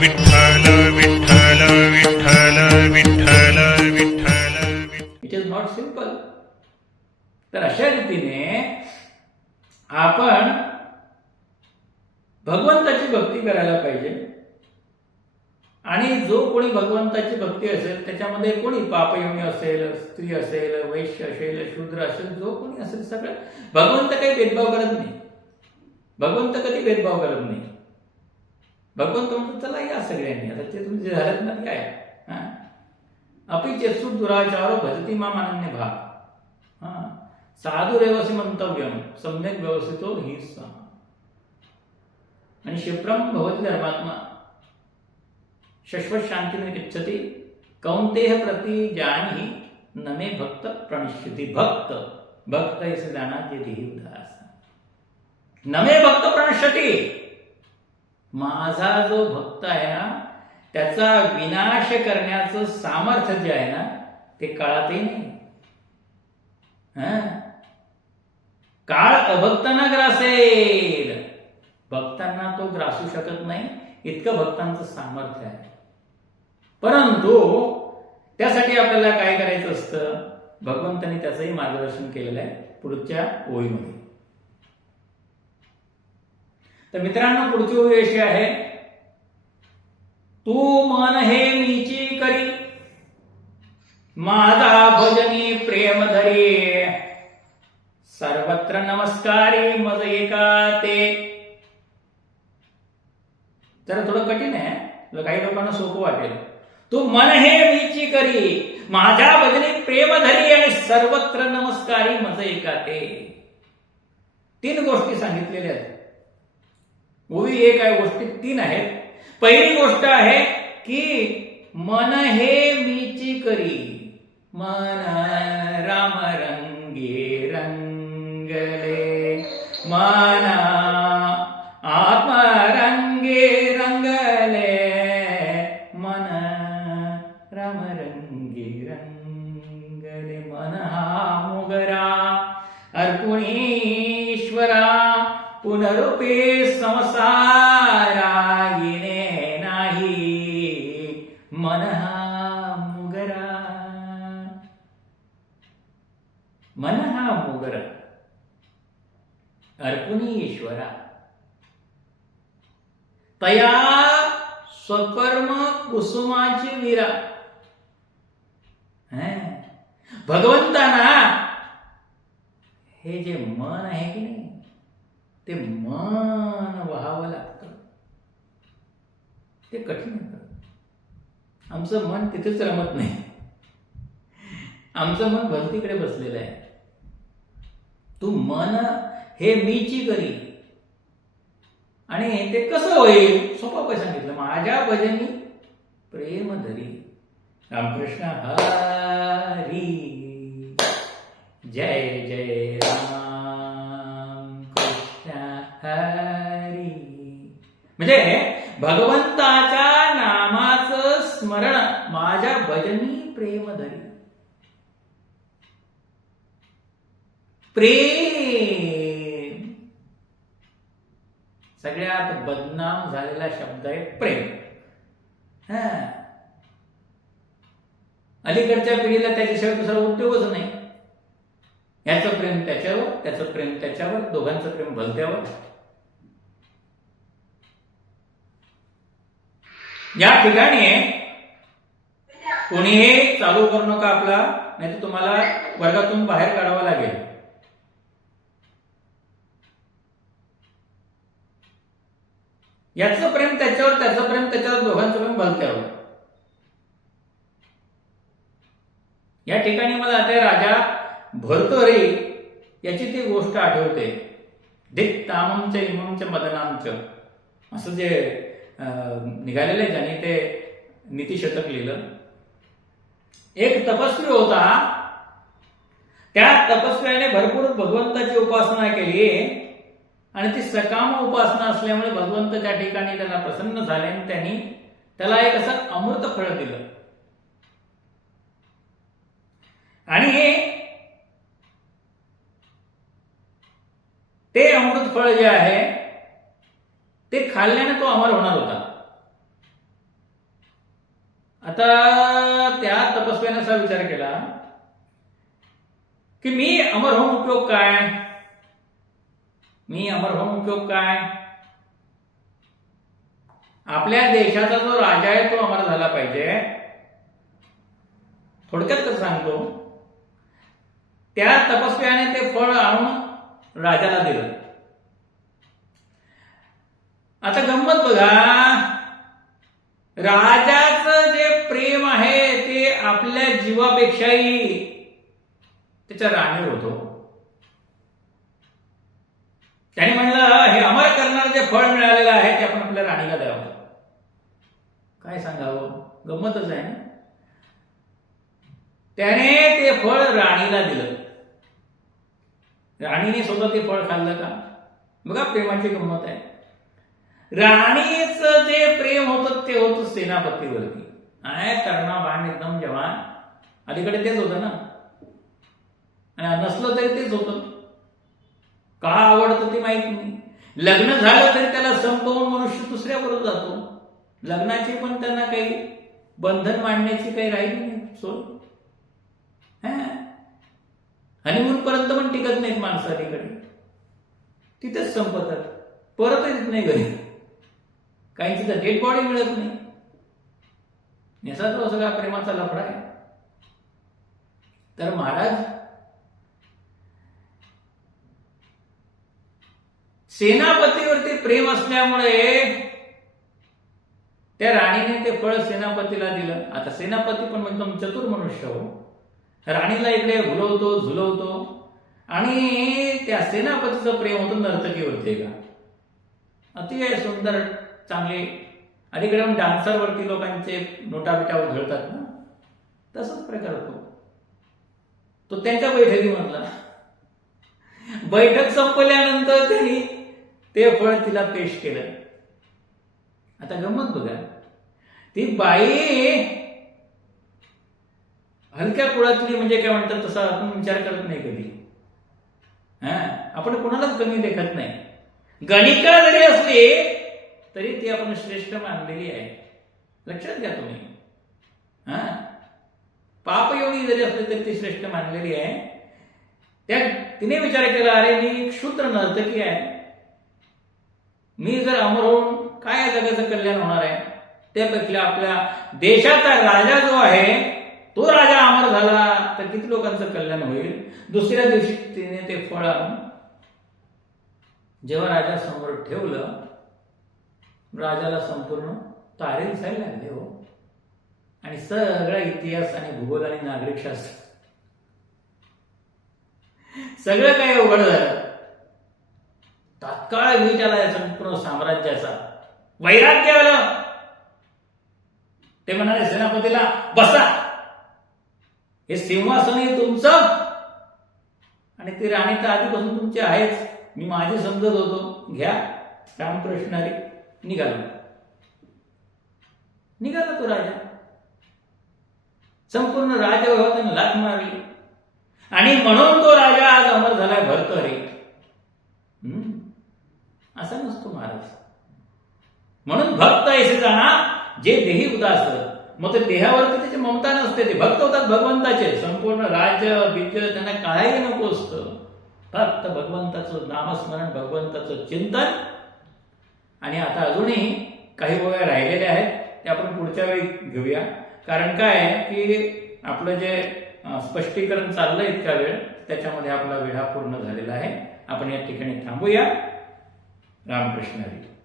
Vitthal Vitthal Vitthal Vitthal Vitthal it is not simple तर अशा रीतीने आपण भगवंताची भक्ती करायला पाहिजे. आणि जो कोणी भगवंताची भक्ती असेल त्याच्यामध्ये कोणी पापयोनी असेल स्त्री असेल वैश्य असेल शूद्र असेल जो कोणी असेल सगळं भगवंत काही भेदभाव करत नाही. भगवंत कधी भेदभाव करत नाही. भगवंत म्हणतो चला या सगळ्यांनी. आता ते तुम्ही झालं ना काय? अपिचेसु अपि दुराचारो भजती मामानन्य भाग. हा? साधुरेवसी मंतव्यम सम्यक व्यवस्थितो ही आणि शिप्रम भवती धर्मात्मा. शश्वत शांतीने गच्छति कौंतेह प्रति जानी नमे भक्त प्रणश्यति भक्त. भक्त ऐसे जाना जे देही उदास नमे भक्त प्रणश्यती। माझा जो भक्त आहे ना त्याचा विनाश करण्याचं सामर्थ्य जे आहे ना ते काळातही नाही. काळ अभक्तांना ग्रासेल. भक्तांना तो ग्रासू शकत नाही इतकं भक्तांचं सामर्थ्य आहे. परंतु त्यासाठी आपल्याला काय करायचं असतं? भगवंतांनी त्याचंही मार्गदर्शन केलेलं आहे पुढच्या ओळीमध्ये. तर मित्रांनो पुढची ओळी अशी आहे तू मन हे मीची करी. माझा भजनी प्रेम धरी. सर्वत्र नमस्कारी मज एका ते. जरा थोडं कठीण आहे काही लोकांना सोपं वाटेल. तू मन हे मीची करी. माझ्या भजनी प्रेम धरी आणि सर्वत्र नमस्कारी मज एका ते. तीन गोष्टी सांगितलेल्या आहेत. ओवी एक आहे गोष्टी तीन आहेत. पहिली गोष्ट आहे की, मन हे मीची करी. मन राम रंगे रंगले. मन आत्मरंगे रंगले. मन राम रंगे रंगले. मन हा मुगरा. अर्पुणीश्वरा पुनरुपे संसारा येणे नाही। मन हा मुगरा। मन हा मुगरा। अर्पुणी ईश्वरा तया स्वकर्म कुसुमाची विरा। भगवंताना हे जे मन आहे की नाही? ते मन व्हावं लागतं. ते कठीण होतं आमचं मन तिथेच रमत नाही. आमचं मन भक्तीकडे बसलेलं आहे. तू मन हे मीची करी. आणि ते कसं होईल? सोपं काय सांगितलं. माझ्या भजनी प्रेम धरी. रामकृष्ण हरी. जय जय राम. म्हणजे भगवंताच्या नामाचं स्मरण माझ्या भजनी प्रेम धरी. प्रेम. सगळ्यात बदनाम झालेला शब्द आहे प्रेम. हा. अलीकडच्या पिढीला त्याच्याशिवाय दुसरा उद्योगच नाही. याचं प्रेम त्याच्यावर त्याचं प्रेम त्याच्यावर दोघांचं प्रेम भलत्यावर. या ठिकाणी कोणीही चालू करू नका आपला नाही तर तुम्हाला वर्गातून बाहेर काढावा लागेल. याचं प्रेम त्याच्यावर त्याचं प्रेम त्याच्यावर दोघांचं प्रेम भलत्यावर. या ठिकाणी मला आता राजा भरतोरे याची ती गोष्ट आठवते. दिक ताममच इममच मदनामच असं जे निघालेले आहे ज्याने ते नीतिशतक लिहिलं. एक तपस्वी होता. त्या तपस्व्याने भरपूर भगवंताची उपासना केली आणि ती सकाम उपासना असल्यामुळे भगवंत त्या ठिकाणी त्याला प्रसन्न झाले आणि त्यांनी त्याला एक असं अमृत फळ दिलं. आणि हे ते अमृत फळ जे आहे ते खाल्ल्याने तो अमर होणार होता. आता त्या तपस्व्याने असा विचार केला की मी अमर होऊन उपयोग काय? मी अमर होऊन उपयोग काय? आपल्या देशाचा जो राजा आहे तो अमर झाला पाहिजे. थोडक्यात कसं सांगतो. त्या तपस्व्याने ते फळ आणून राजाला दिलं. आता गंमत बघा. राजाचं जे प्रेम आहे ते आपल्या जीवापेक्षाही त्याच्या राणीवर होतो. त्याने म्हणलं हे अमर करणारं जे फळ मिळालेलं आहे ते आपण आपल्या राणीला द्यावं. काय सांगावं? गंमतच आहे ना? त्याने ते फळ राणीला दिलं. राणीने स्वतः ते फळ खाल्लं का? बघा प्रेमाची गंमत आहे. राणीचं जे प्रेम होतं ते होतं सेनापतीवरती. आहे तरणा बाण एकदम जवान. अलीकडे तेच होतं ना. आणि नसलं तरी तेच होतं. का आवडतं ते माहीत नाही. लग्न झालं तरी त्याला संपवून मनुष्य दुसऱ्याबरोबर जातो. लग्नाची पण त्यांना काही बंधन मांडण्याची काही राहिली नाही सोय हनीमून पर्यंत पण टिकत नाहीत माणसं अलीकडे. तिथेच संपतात. परत येत नाही घरी. काहींची तर डेड बॉडी मिळत नाही. याचा तो सगळा प्रेमाचा लफडा आहे. तर महाराज सेनापतीवरती प्रेम असल्यामुळे त्या राणीने ते फळ सेनापतीला दिलं. आता सेनापती पण एकदम चतुर मनुष्य हो. राणीला इकडे भुलवतो झुलवतो आणि त्या सेनापतीचं प्रेम होतं नर्तकीवरती का अतिशय सुंदर चांगले. अलीकडे डान्सरवरती लोकांचे नोटा बिटा उधळतात ना. तसंच प्रकार होतो. तो त्यांच्या बैठकीमधला. बैठक संपल्यानंतर त्यांनी ते फळ तिला पेश केलं. आता गंमत बघा. ती बाई हलक्या कुळातली म्हणजे काय म्हणतात तसा आपण विचार करत नाही कधी. हा? आपण कोणालाच कमी देखत नाही. गणिका जरी असली तरी ती आपण श्रेष्ठ मानलेली आहे. लक्षात घ्या तुम्ही. हा? पाप योगी जरी असली तरी ती श्रेष्ठ मानलेली आहे. त्या तिने विचार केला अरे मी एक शूद्र नर्तकी आहे. मी जर अमर होऊन काय या जगाचं कल्याण होणार आहे? त्यापेक्षा आपल्या देशाचा राजा जो आहे तो राजा अमर झाला तर किती लोकांचं कल्याण होईल? दुसऱ्या दिवशी तिने ते फळ आणून जेव्हा राजा समोर ठेवलं राजाला संपूर्ण तारे दिसायला लागले हो. आणि सगळा इतिहास आणि भूगोल आणि नागरिकशास्त्र सगळं काही उघड झालं. तात्काळ वीट आला या संपूर्ण साम्राज्याचा वैराग्य आलं. ते म्हणाले सेनापतीला बसा. हे सिंहासन हे तुमचं. आणि ती राणी तर आधीपासून तुमची आहेच. मी माझी समजत होतो. घ्या. रामकृष्ण हरी. निघाला. निघाला तो राजा. संपूर्ण राजवैभवाने लाथ मारली. आणि म्हणून तो राजा आज अमर झालाय भरतो रे असा नसतो महाराज. म्हणून भक्त ऐसे जाणा जे देही उदास मग ते देहावरती त्याची ममता नसते ते भक्त होतात भगवंताचे. संपूर्ण राज्य विद्य त्यांना काही नको असतं. फक्त भगवंताचं नामस्मरण भगवंताचं चिंतन आणि आता अजूनही काही गोव्या राहिलेल्या आहेत ते आपण पुढच्या वेळी घेऊया. कारण काय आहे की आपलं जे स्पष्टीकरण चाललं इतका वेळ त्याच्यामध्ये आपला वेळा पूर्ण झालेला आहे. आपण या ठिकाणी थांबूया. रामकृष्ण हरी.